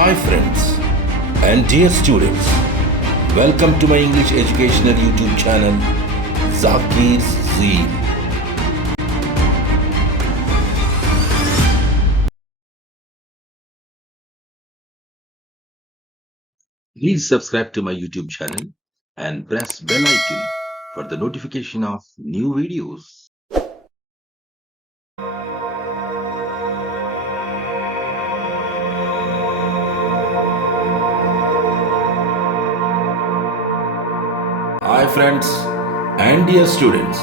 Hi friends and dear students, welcome to my English educational YouTube channel Zakir's Zee. Please subscribe to my YouTube channel and press bell icon for the notification of new videos. Hi friends and dear students,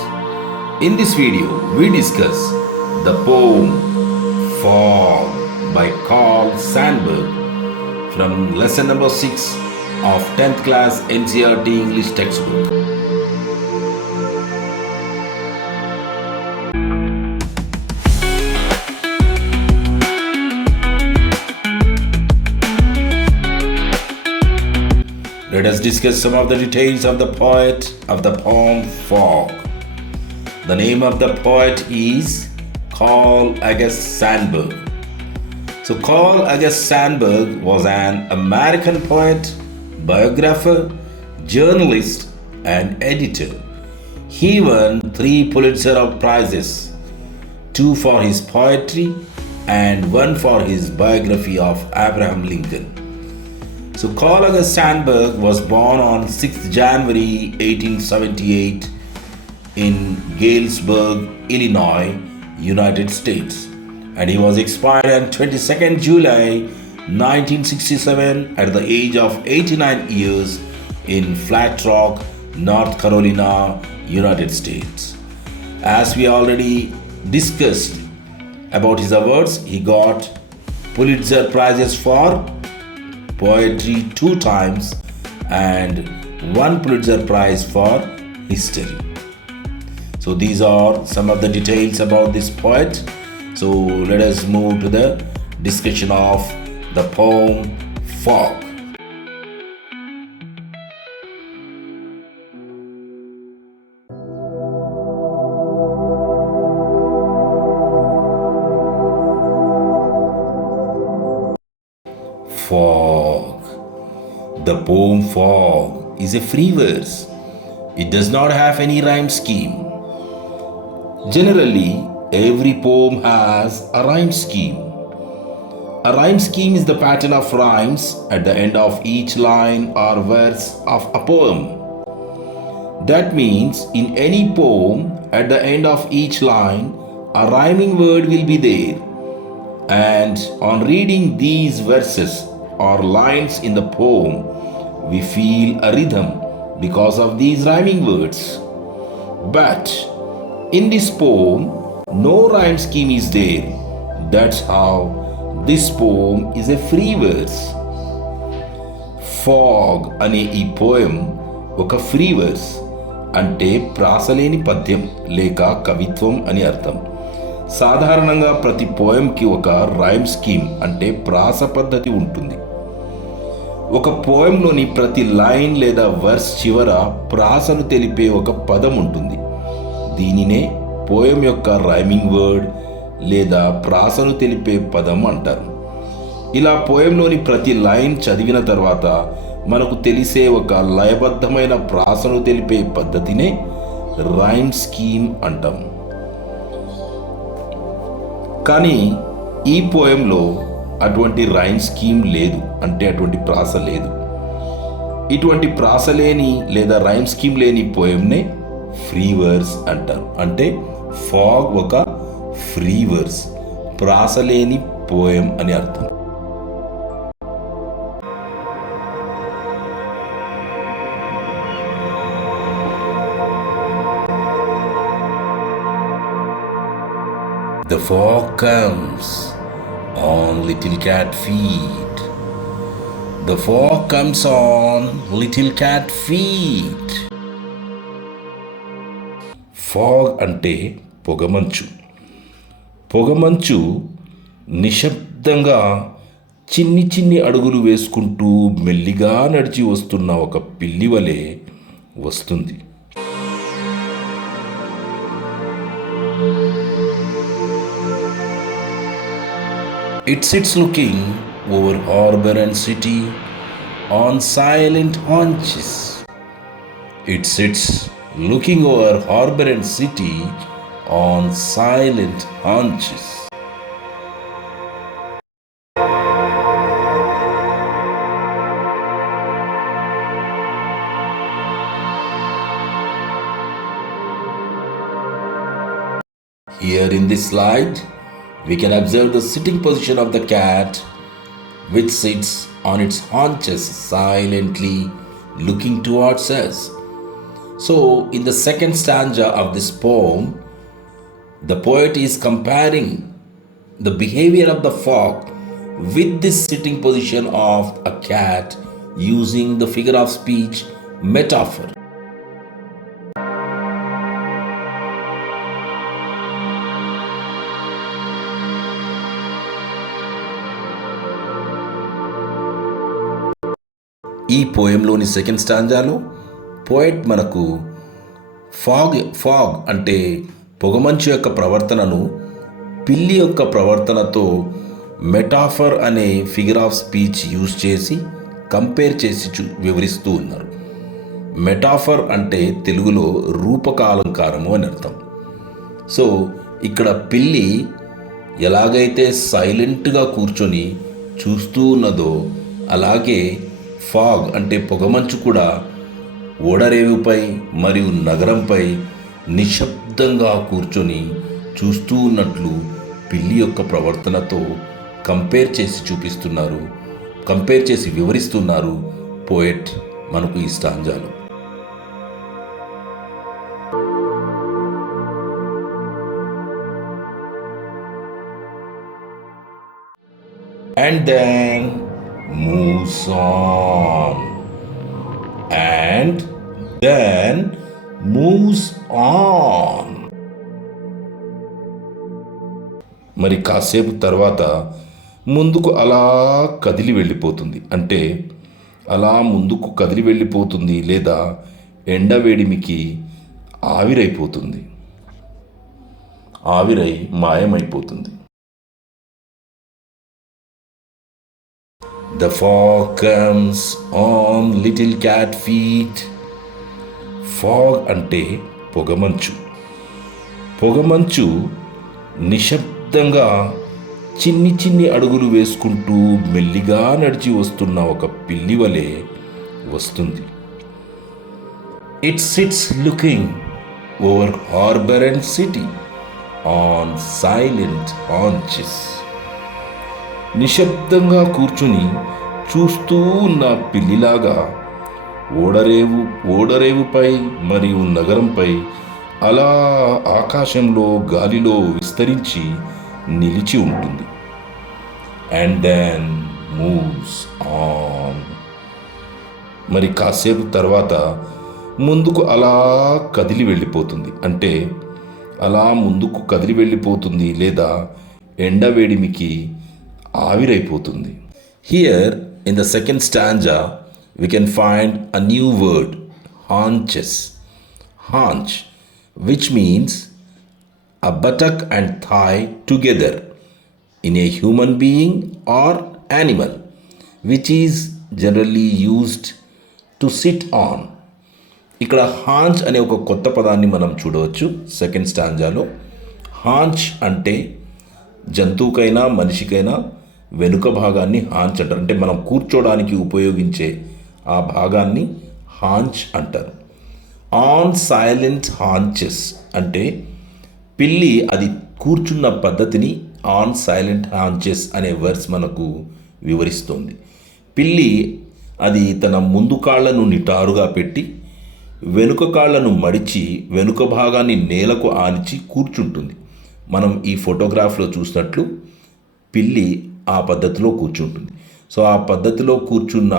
in this video we discuss the poem Fog by Carl Sandburg from lesson number 6 of 10th class NCERT English textbook. Let us discuss some of the details of the poem Fog. The name of the poet is Carl August Sandburg. So Carl August Sandburg was an American poet, biographer, journalist, and editor. He won 3 Pulitzer Prizes, 2 for his poetry and 1 for his biography of Abraham Lincoln. So Carl August Sandburg was born on 6th January 1878 in Galesburg, Illinois, United States, and he was expired on 22nd July 1967 at the age of 89 years in Flat Rock, North Carolina, United States. As we already discussed about his awards, he got Pulitzer Prizes for poetry 2 times and 1 Pulitzer Prize for history. So these are some of the details about this poet. So let us move to the discussion of the poem Fog. Fog. The poem Fog is a free verse. It does not have any rhyme scheme. Generally, every poem has a rhyme scheme. A rhyme scheme is the pattern of rhymes at the end of each line or verse of a poem. That means in any poem, at the end of each line, a rhyming word will be there. And on reading these verses or lines in the poem, we feel a rhythm because of these rhyming words. But in this poem, no rhyme scheme is there. That's how this poem is a free verse. Fog అనే ఈ పోయం ఒక free verse, అంటే ప్రాసలేని పద్యం లేక కవిత్వం అని అర్థం. సాధారణంగా ప్రతి పోయంకి ఒక రైమ్ స్కీమ్ అంటే ప్రాస పద్ధతి ఉంటుంది. ఒక పోయంలోని ప్రతి లైన్ లేదా వర్స్ చివర ప్రాసను తెలిపే ఒక పదం ఉంటుంది. దీనినే పోయం యొక్క రైమింగ్ వర్డ్ లేదా ప్రాసను తెలిపే పదం అంటారు. ఇలా పోయంలోని ప్రతి లైన్ చదివిన తర్వాత మనకు తెలిసే ఒక లయబద్ధమైన ప్రాసను తెలిపే పద్ధతినే రైమ్ స్కీమ్ అంటాం. కానీ ఈ పోయంలో అటువంటి రైమ్ స్కీమ్ లేదు, అంటే అటువంటి ప్రాస లేదు. ఇటువంటి ప్రాస లేని లేదా రైమ్ స్కీమ్ లేని పోయంనే ఫ్రీ వర్స్ అంటారు. అంటే ఫాగ్ ఒక ఫ్రీ వర్స్, ప్రాస లేని పోయం అని అర్థం. The fog comes on little cat feet. The fog comes on little cat feet. Fog అంటే పొగమంచు. పొగమంచు నిశ్శబ్దంగా చిన్ని చిన్ని అడుగులు వేసుకుంటూ మెల్లిగా నడిచి వస్తున్న ఒక పిల్లి వలె వస్తుంది. It sits looking over harbor and city on silent haunches. It sits looking over harbor and city on silent haunches. Here in this slide, we can observe the sitting position of the cat, which sits on its haunches silently looking towards us. So, in the second stanza of this poem, the poet is comparing the behavior of the fox with this sitting position of a cat using the figure of speech metaphor. ఈ పోయంలోని సెకండ్ స్టాంజాలో పోయెట్ మనకు ఫాగ్ అంటే పొగమంచు యొక్క ప్రవర్తనను పిల్లి యొక్క ప్రవర్తనతో మెటాఫర్ అనే ఫిగర్ ఆఫ్ స్పీచ్ యూజ్ చేసి కంపేర్ చేసి వివరిస్తూ ఉన్నారు. మెటాఫర్ అంటే తెలుగులో రూపకాలంకారము అని అర్థం. సో ఇక్కడ పిల్లి ఎలాగైతే సైలెంట్గా కూర్చొని చూస్తూ ఉన్నదో అలాగే ఫాగ్ అంటే పొగమంచు కూడా ఓడరేవుపై మరియు నగరంపై నిశ్శబ్దంగా కూర్చొని చూస్తూ ఉన్నట్లు పిల్లి యొక్క ప్రవర్తనతో కంపేర్ చేసి వివరిస్తున్నారు పోయెట్ మనకు ఈ స్టాంజాలు. And then moves on. And then moves on. మరి కాసేపు తర్వాత ముందుకు అలా కదిలి వెళ్ళిపోతుంది. అంటే అలా ముందుకు కదిలి వెళ్ళిపోతుంది లేదా ఎండవేడిమికి ఆవిరైపోతుంది, ఆవిరై మాయమైపోతుంది. The fog comes on little cat feet. Fog అంటే పొగమంచు. పొగమంచు నిశ్శబ్దంగా చిన్ని చిన్ని అడుగులు వేసుకుంటూ మెల్లిగా నడిచి వస్తున్న ఒక పిల్లి వలె వస్తుంది. It sits looking over harbor and city on silent haunches. నిశ్శబ్దంగా కూర్చుని చూస్తూ ఉన్న పిల్లిలాగా ఓడరేవుపై మరియు నగరంపై అలా ఆకాశంలో గాలిలో విస్తరించి నిలిచి ఉంటుంది. And then moves on. మరి కాసేపు తర్వాత ముందుకు అలా కదిలి వెళ్ళిపోతుంది. అంటే అలా ముందుకు కదిలి వెళ్ళిపోతుంది లేదా ఎండవేడిమికి ఆవిరైపోతుంది. Here in the second stanza we can find a new word, haunches. Haunch, which means a buttock and thigh together in a human being or animal, which is generally used to sit on. ఇక్కడ హాంచ్ అనే ఒక కొత్త పదాన్ని మనం చూడవచ్చు సెకండ్ స్టాంజాలో. హాంచ్ అంటే జంతువుకైనా మనిషికైనా వెనుక భాగాన్ని హాంచ్ అంటారు. అంటే మనం కూర్చోడానికి ఉపయోగించే ఆ భాగాన్ని హాంచ్ అంటారు. ఆన్ సైలెంట్ హాంచెస్ అంటే పిల్లి అది కూర్చున్న పద్ధతిని ఆన్ సైలెంట్ హాంచెస్ అనే వర్డ్స్ మనకు వివరిస్తోంది. పిల్లి అది తన ముందు కాళ్లను నిటారుగా పెట్టి వెనుక కాళ్లను మడిచి వెనుక భాగాన్ని నేలకు ఆనిచి కూర్చుంటుంది. మనం ఈ ఫోటోగ్రాఫ్లో చూసినట్లు పిల్లి ఆ పద్ధతిలో కూర్చుంటుంది. సో ఆ పద్ధతిలో కూర్చున్న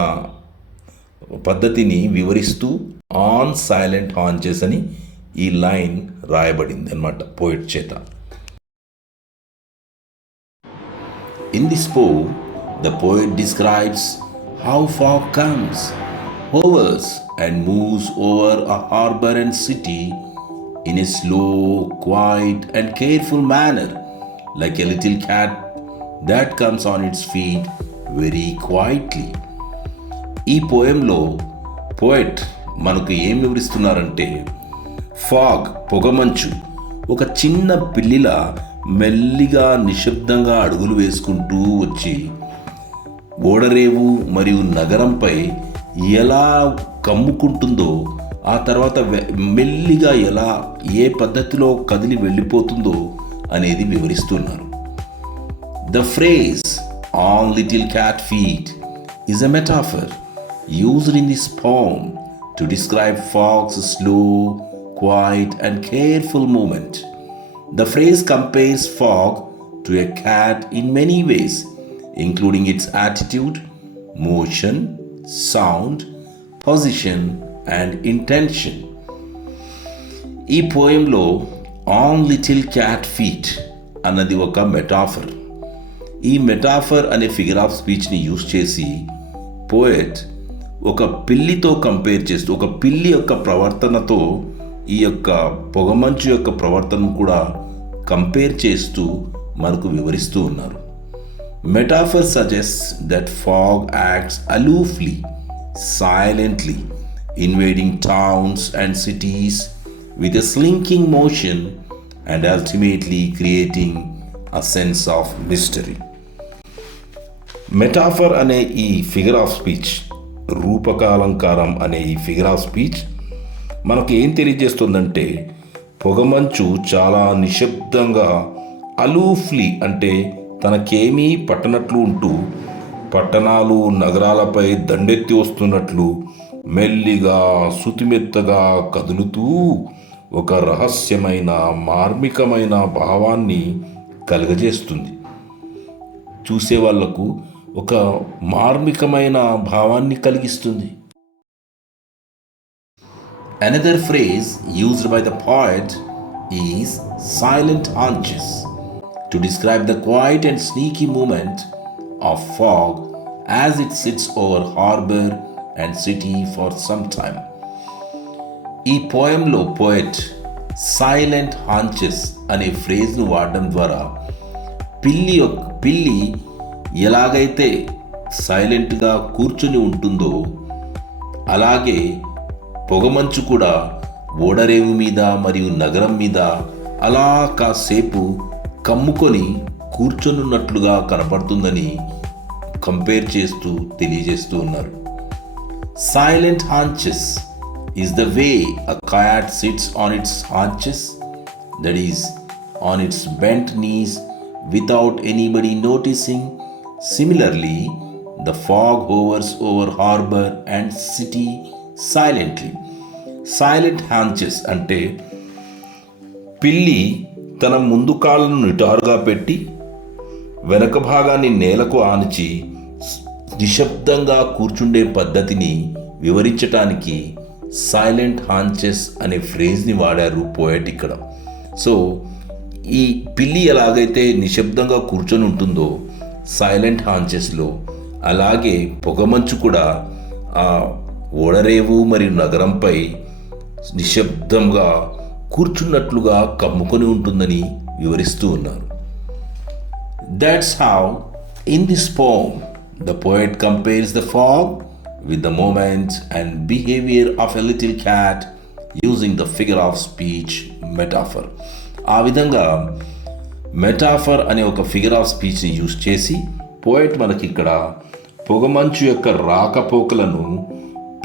పద్ధతిని వివరిస్తూ ఆన్ సైలెంట్ హాంచెస్ అని ఈ లైన్ రాయబడింది అన్నమాట పోయిట్ చేత. In this poem, the poet describes how fog comes, hovers and moves over a harbor and city in a slow, quiet and careful manner, like a little cat that comes on its feet very quietly. ఈ పోయంలో పోయెట్ మనకు ఏం వివరిస్తున్నారంటే, ఫాగ్ పొగమంచు ఒక చిన్న పిల్లిలా మెల్లిగా నిశ్శబ్దంగా అడుగులు వేసుకుంటూ వచ్చి ఓడరేవు మరియు నగరంపై ఎలా కమ్ముకుంటుందో, ఆ తర్వాత మెల్లిగా ఎలా ఏ పద్ధతిలో కదిలి వెళ్ళిపోతుందో అనేది వివరిస్తున్నారు. The phrase "on little cat feet" is a metaphor used in this poem to describe fog's slow, quiet and careful movement. The phrase compares fog to a cat in many ways, including its attitude, motion, sound, position and intention. ఈ పోయంలో "on little cat feet" అన్నది ఒక మెటాఫర్. ఈ మెటాఫర్ అనే figure of స్పీచ్ని యూజ్ చేసి పోయెట్ ఒక పిల్లితో కంపేర్ చేస్తూ, ఒక పిల్లి యొక్క ప్రవర్తనతో ఈ యొక్క పొగమంచు యొక్క ప్రవర్తనను కూడా కంపేర్ చేస్తూ మనకు వివరిస్తూ ఉన్నారు. Metaphor suggest that fog acts aloofly, silently, invading towns and cities with a slinking motion and ultimately creating a sense of mystery. Metaphor అనే ఈ ఫిగర్ ఆఫ్ స్పీచ్, రూపకాలంకారం అనే ఈ ఫిగర్ ఆఫ్ స్పీచ్ మనకు ఏం తెలియజేస్తుందంటే, పొగమంచు చాలా నిశ్శబ్దంగా అలూఫ్లీ అంటే తనకేమీ పట్టనట్లు ఉంటూ పట్టణాలు నగరాలపై దండెత్తి వస్తున్నట్లు మెల్లిగా శుతిమెత్తగా కదులుతూ ఒక రహస్యమైన మార్మికమైన భావాన్ని కలుగజేస్తుంది. చూసేవాళ్లకు ఒక మార్మికమైన భావాన్ని కలిగిస్తుంది. Another phrase used by the poet is "silent hunches" to describe the quiet and sneaky movement of fog as it sits over harbor and city for some time. ఈ పోయంలో పోయెట్ "సైలెంట్ హాంచెస్" అనే ఫ్రేజ్ను వాడడం ద్వారా పిల్లి ఎలాగైతే సైలెంట్గా కూర్చుని ఉంటుందో, అలాగే పొగమంచు కూడా ఓడరేవు మీద మరియు నగరం మీద అలా కాసేపు కమ్ముకొని కూర్చొనున్నట్లుగా కనపడుతుందని కంపేర్ చేస్తూ తెలియజేస్తూ ఉన్నారు. Silent haunches is the way a cat sits on its haunches, that is, on its bent knees without anybody noticing. Similarly, the fog hovers over harbor and city silently. Silent haunches అంటే పిల్లి తన ముందు కాళ్ళను నిటారుగా పెట్టి వెనక భాగాన్ని నేలకు ఆనిచి నిశ్శబ్దంగా కూర్చుండే పద్ధతిని వివరించటానికి సైలెంట్ హాంచెస్ అనే ఫ్రేజ్ని వాడారు పోయెట్ ఇక్కడ. సో ఈ పిల్లి ఎలాగైతే నిశ్శబ్దంగా కూర్చొని ఉంటుందో సైలెంట్ హాంచెస్లో, అలాగే పొగమంచు కూడా ఆ ఓడరేవు మరియు నగరంపై నిశ్శబ్దంగా కూర్చున్నట్లుగా కమ్ముకొని ఉంటుందని వివరిస్తూ ఉన్నారు. That's how in this poem the poet compares the fog with the movement and behavior of a little cat using the figure of speech metaphor. ఆ విధంగా మెటాఫర్ అనే ఒక ఫిగర్ ఆఫ్ స్పీచ్ని యూజ్ చేసి పోయెట్ మనకి ఇక్కడ పొగమంచు యొక్క రాకపోకలను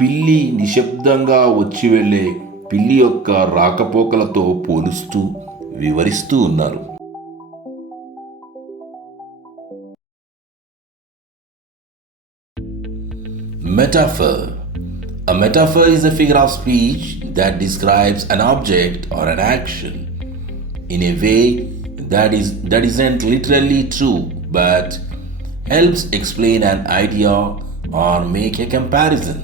పిల్లి నిశ్శబ్దంగా వచ్చి వెళ్ళే పిల్లి యొక్క రాకపోకలతో పోలుస్తూ వివరిస్తూ ఉన్నారు. Metaphor. A metaphor is a figure of speech that describes an object or an action in a way that isn't literally true but helps explain an idea or make a comparison.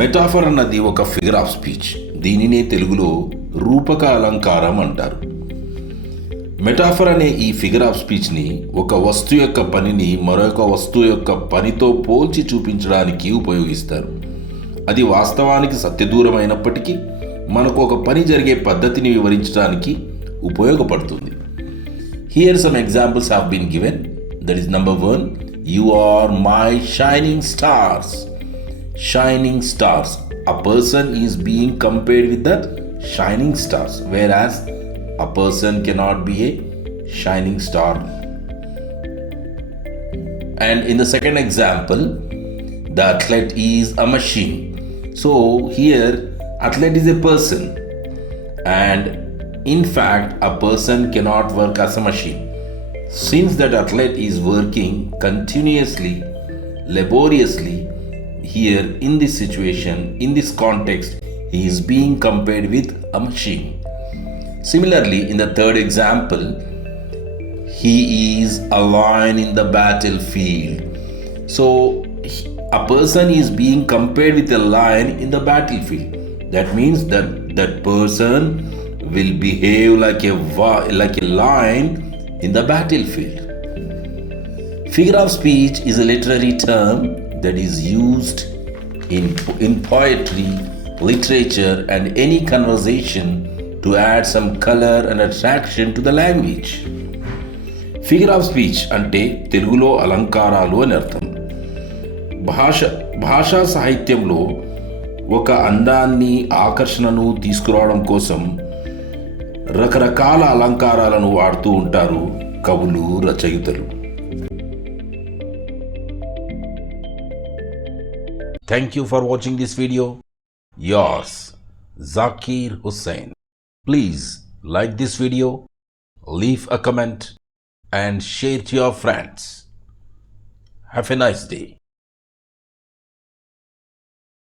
Metaphor అన్నది ఒక figure of speech. దీనినే తెలుగులో రూపక అలంకారం అంటారు. మెటాఫర్ అనే ఈ figure of స్పీచ్ని ఒక వస్తువు యొక్క పనిని మరొక వస్తువు యొక్క పనితో పోల్చి చూపించడానికి ఉపయోగిస్తారు. అది వాస్తవానికి సత్యదూరమైనప్పటికీ మనకు ఒక పని జరిగే పద్ధతిని వివరించడానికి ఉపయోగపడుతుంది. Here some examples have been given. That is number one. You are my shining stars. Shining stars. A person is being compared with the shining stars, whereas a person cannot be a shining star. And in the second example, the athlete is a machine. So here, athlete is a person, and in fact, a person cannot work as a machine. Since that athlete is working continuously, laboriously, here in this situation, in this context, he is being compared with a machine. Similarly, in the third example, he is a lion in the battlefield. So, a person is being compared with a lion in the battlefield. That means that that person will behave like a lion in the battlefield. Figure of speech is a literary term that is used in poetry, literature, and any conversation to add some color and attraction to the language. Figure of speech అంటే తెలుగులో అలంకారాలు అని అర్థం. భాషా సాహిత్యంలో ఒక అందాన్ని, ఆకర్షణను తీసుకురావడం కోసం రకరకాల అలంకారాలను వాడుతూ ఉంటారు కవులు, రచయితలు. Thank you for watching this video. Yours, Zakir Hussain. Please like this video, leave a comment, and share to your friends. Have a nice day.